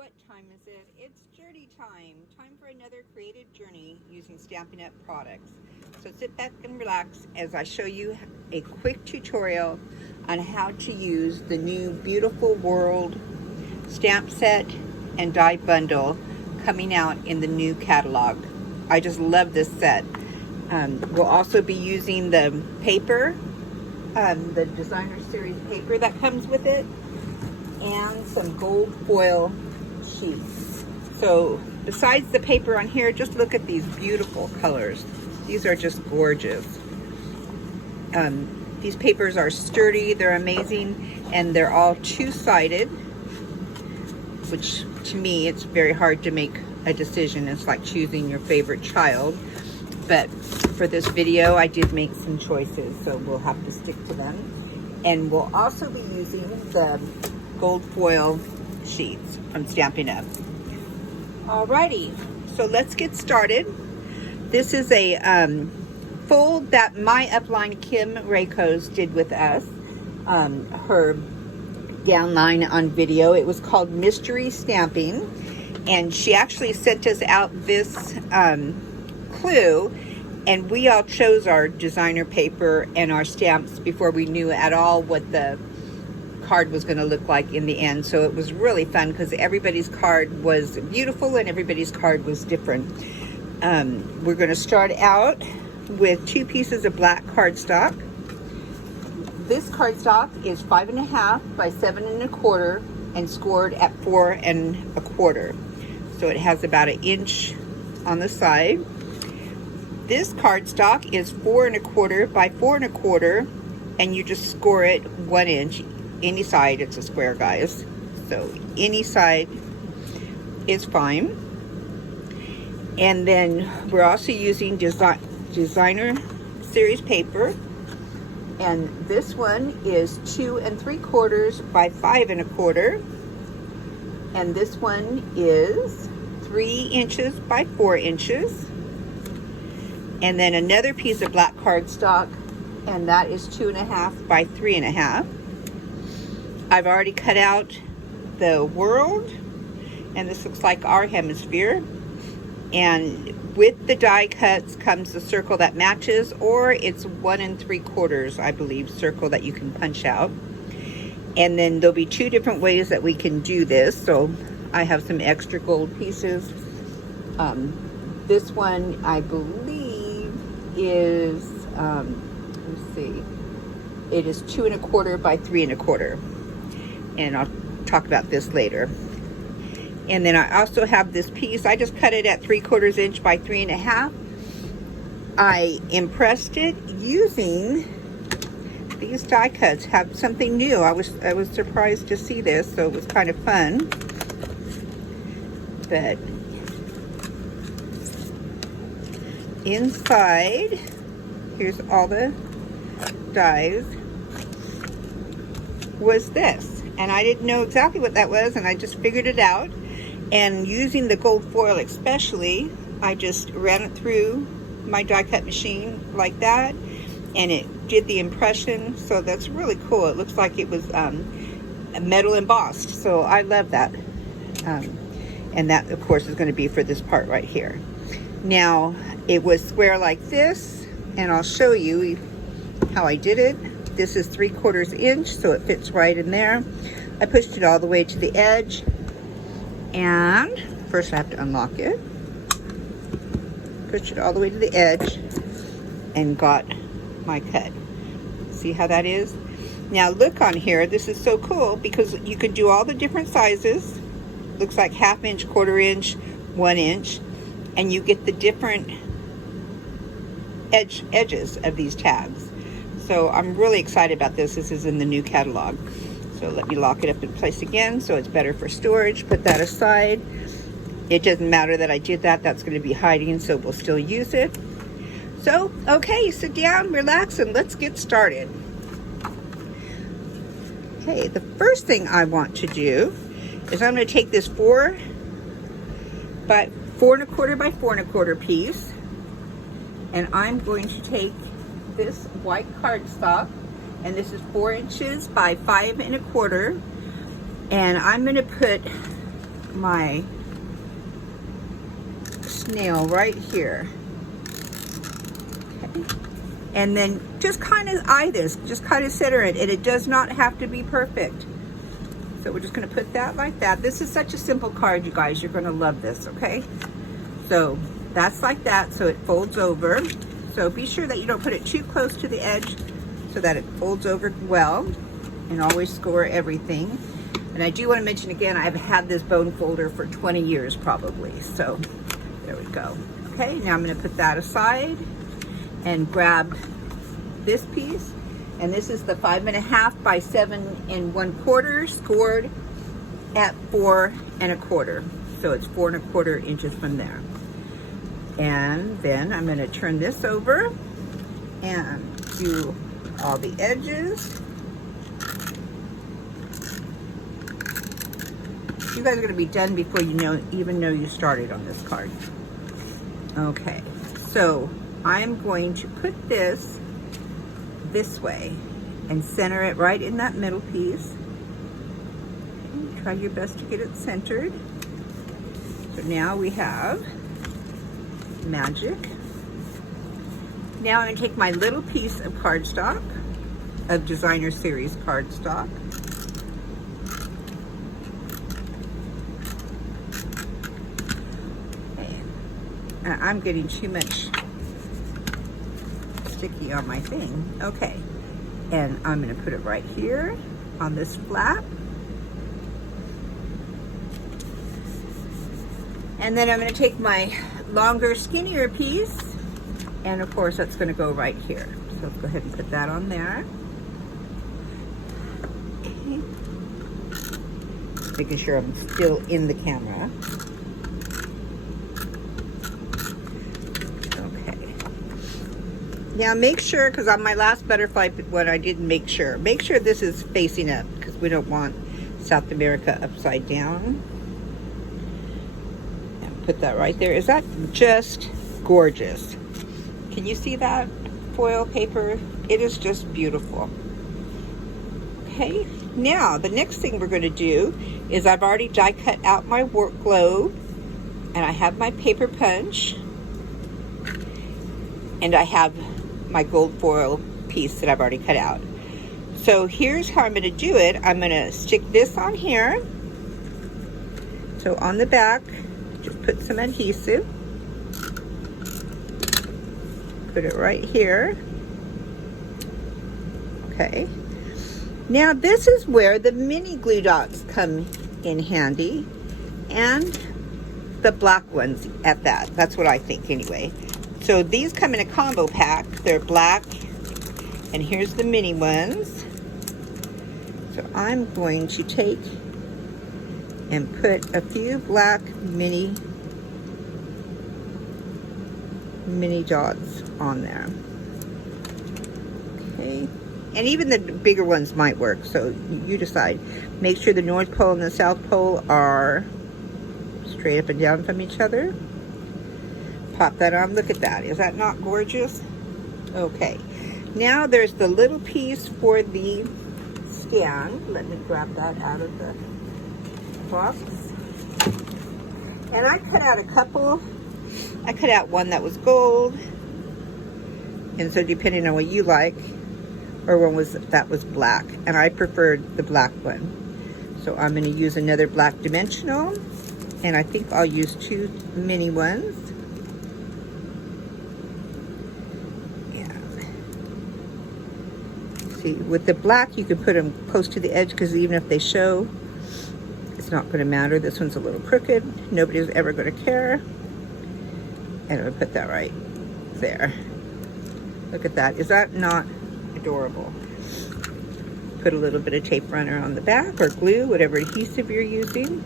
What time is it? It's journey time. Time for another creative journey using Stampin' Up! Products. So sit back and relax as I show you a quick tutorial on how to use the new Beautiful World stamp set and die bundle coming out in the new catalog. I just love this set. We'll also be using the paper, the designer series paper that comes with it, and some gold foil sheets. So besides the paper on here, just look at these beautiful colors. These are just gorgeous. These papers are sturdy, they're amazing, and they're all two-sided, which to me it's very hard to make a decision. It's like choosing your favorite child. But for this video I did make some choices, so we'll have to stick to them. And we'll also be using the gold foil sheets from Stampin' Up! Alrighty, so let's get started. This is a fold that my upline Kim Raycos did with us. Her downline on video. It was called Mystery Stamping, and she actually sent us out this clue, and we all chose our designer paper and our stamps before we knew at all what the card was going to look like in the end. So it was really fun because everybody's card was beautiful and everybody's card was different. We're going to start out with 2 pieces of black cardstock. This cardstock is 5.5 by 7 1/4 and scored at 4 1/4. So it has about 1 inch on the side. This cardstock is 4 1/4 by 4 1/4, and you just score it 1 inch. Any side, it's a square, guys. So any side is fine. And then we're also using designer series paper. And this one is 2 3/4 by 5 1/4. And this one is 3 inches by 4 inches. And then another piece of black cardstock, and that is 2.5 by 3.5. I've already cut out the world, and this looks like our hemisphere. And with the die cuts comes the circle that matches, or it's 1 3/4, I believe, circle that you can punch out. And then there'll be 2 different ways that we can do this. So I have some extra gold pieces. This one I believe is, let's see, it is 2 1/4 by 3 1/4. And I'll talk about this later. And then I also have this piece. I just cut it at 3/4 inch by 3.5. I impressed it using these die cuts. Have something new. I was surprised to see this, so it was kind of fun. But inside, here's all the dies, was this. And I didn't know exactly what that was, and I just figured it out. And using the gold foil especially, I just ran it through my die cut machine like that, and it did the impression. So that's really cool. It looks like it was metal embossed, so I love that. And that of course is going to be for this part right here. Now it was square like this, and I'll show you how I did it. This is 3/4 inch, so it fits right in there. I pushed it all the way to the edge, and first I have to unlock it. Pushed it all the way to the edge and got my cut. See how that is? Now look on here, this is so cool because you can do all the different sizes. Looks like 1/2 inch, 1/4 inch, 1 inch, and you get the different edges of these tags. So I'm really excited about this. This is in the new catalog. So let me lock it up in place again so it's better for storage. Put that aside. It doesn't matter that I did that. That's going to be hiding, so we'll still use it. So, okay, sit down, relax, and let's get started. Okay, the first thing I want to do is I'm going to take this 4 1/4 by 4 1/4 piece, and I'm going to take this white cardstock, and this is 4 inches by 5 1/4, and I'm going to put my snail right here. Okay. And then just kind of eye this, just kind of center it, and it does not have to be perfect. So we're just gonna put that like that. This is such a simple card, you guys. You're gonna love this, okay? So that's like that, so it folds over. So be sure that you don't put it too close to the edge so that it folds over well, and always score everything. And I do want to mention again, I've had this bone folder for 20 years probably. So there we go. Okay, now I'm going to put that aside and grab this piece. And this is the 5.5 by 7 1/4 scored at 4 1/4. So it's 4 1/4 inches from there. And then I'm going to turn this over and do all the edges. You guys are going to be done before you even know you started on this card. Okay, so I'm going to put this way and center it right in that middle piece. Okay, try your best to get it centered. So now we have magic. Now I'm going to take my little piece of cardstock, of Designer Series cardstock. I'm getting too much sticky on my thing. Okay, and I'm going to put it right here on this flap. And then I'm going to take my longer, skinnier piece, and of course that's going to go right here. So let's go ahead and put that on there. Okay. Making sure I'm still in the camera. Now make sure, because on my last butterfly one I didn't make sure this is facing up, because we don't want South America upside down. And put that right there. Is that just gorgeous? Can you see that foil paper? It is just beautiful. Okay, now the next thing we're going to do is I've already die cut out my work globe, and I have my paper punch, and I have my gold foil piece that I've already cut out. So here's how I'm going to do it. I'm going to stick this on here. So on the back, just put some adhesive. Put it right here. Okay. Now this is where the mini glue dots come in handy, and the black ones at that. That's what I think anyway. So these come in a combo pack. They're black, and here's the mini ones. So I'm going to take and put a few black mini dots on there. Okay, and even the bigger ones might work, so you decide. Make sure the North Pole and the South Pole are straight up and down from each other. Pop that on. Look at that. Is that not gorgeous? Okay. Now there's the little piece for the stand. Let me grab that out of the box. And I cut out a couple. I cut out one that was gold. And so depending on what you like, or one that was black. And I preferred the black one. So I'm going to use another black dimensional. And I think I'll use 2 mini ones. See, with the black you can put them close to the edge, because even if they show, it's not going to matter. This one's a little crooked. Nobody's ever going to care. And I'm going to put that right there. Look at that. Is that not adorable? Put a little bit of tape runner on the back, or glue, whatever adhesive you're using.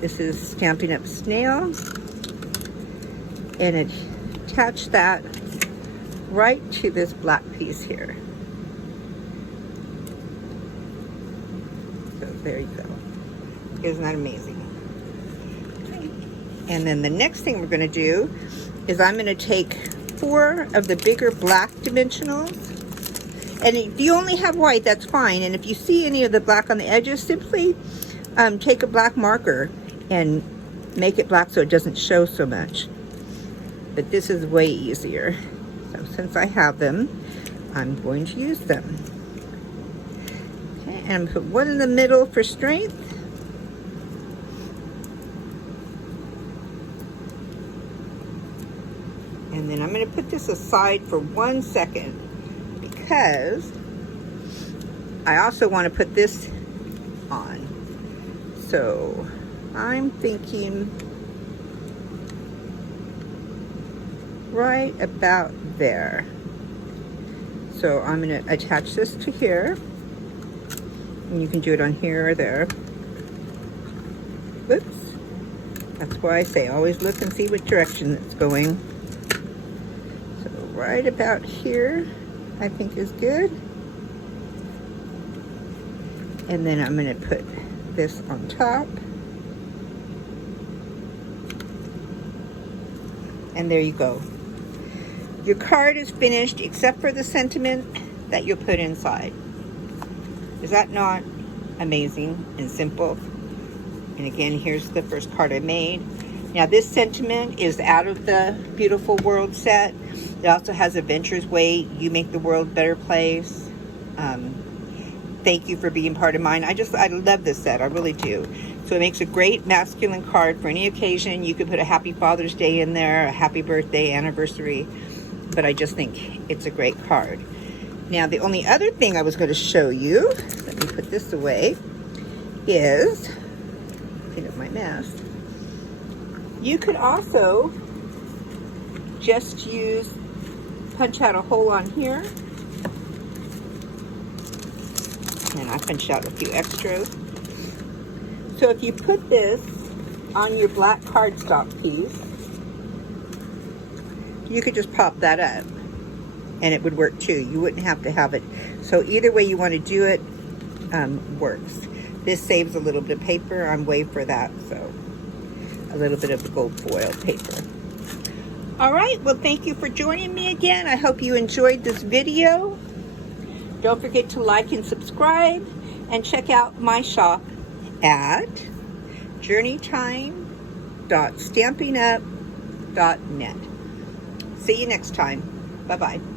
This is Stampin' Up! Snail. And attach that right to this black piece here. There you go. Isn't that amazing? Okay. And then the next thing we're going to do is I'm going to take 4 of the bigger black dimensionals. And if you only have white, that's fine. And if you see any of the black on the edges, simply take a black marker and make it black so it doesn't show so much. But this is way easier. So since I have them, I'm going to use them. Okay, and I'm gonna put one in the middle for strength. And then I'm going to put this aside for 1 second because I also want to put this on. So I'm thinking right about there. So I'm going to attach this to here. And you can do it on here or there. Whoops. That's why I say always look and see what direction it's going. Right about here, I think is good. And then I'm going to put this on top. And there you go. Your card is finished except for the sentiment that you'll put inside. Is that not amazing and simple? And again, here's the first card I made. Now this sentiment is out of the Beautiful World set. It also has Adventure's Way, you make the world a better place. Thank you for being part of mine. I love this set, I really do. So it makes a great masculine card for any occasion. You could put a Happy Father's Day in there, a happy birthday, anniversary. But I just think it's a great card. Now the only other thing I was going to show you, let me put this away, is, clean up my mess. You could also just punch out a hole on here. And I punched out a few extras. So if you put this on your black cardstock piece, you could just pop that up and it would work too. You wouldn't have to have it. So either way you want to do it works. This saves a little bit of paper. I'm way for that, so a little bit of the gold foil paper. All right, well, thank you for joining me again. I hope you enjoyed this video. Don't forget to like and subscribe and check out my shop at journeytime.stampinup.net. See you next time. Bye-bye.